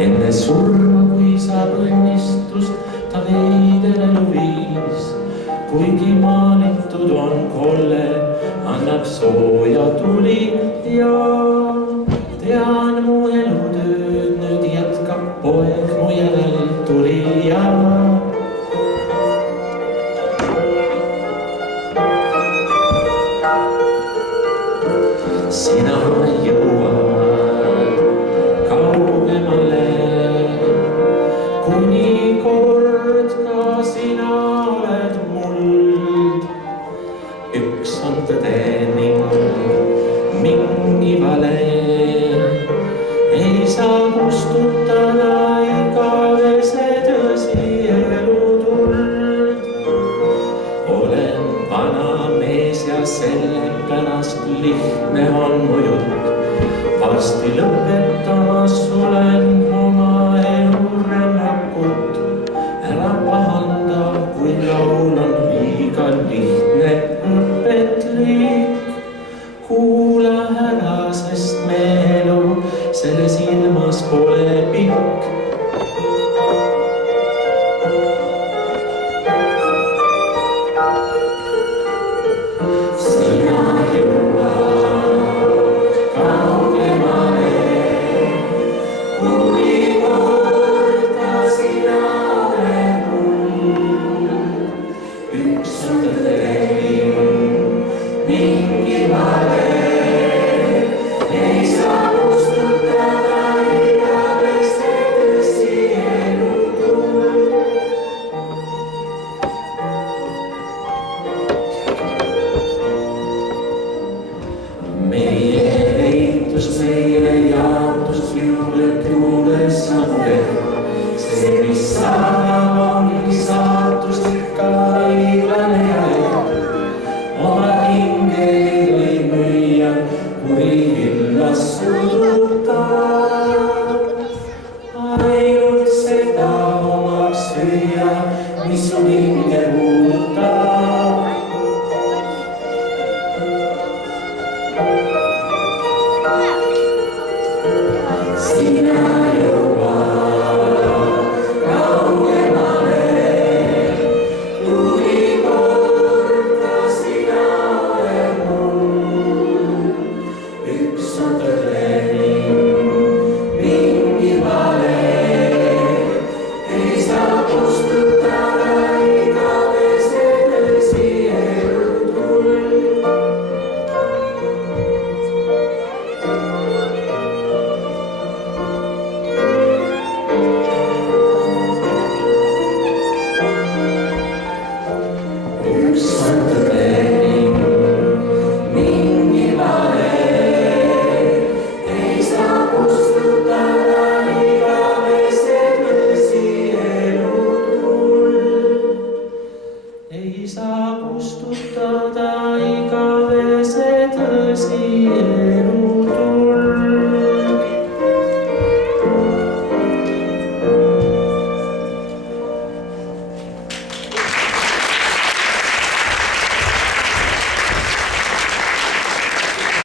enne surma, kui saab õnnistust, ta veider elu viis. Kuigi maalitud on kolle, annab sooja tuli ja tean mu elutööd nüüd jätkab poeg mu järel tulija. Sina jõuad kaugemale, kuni kord ka sina oled muld. Üks on tõde ning mingi vale, ei saa kustutada igavese tõsi elutuld. Olen vana mees ja sellepärast lihtne on mu jutt. Varsti lõpetamas olen oma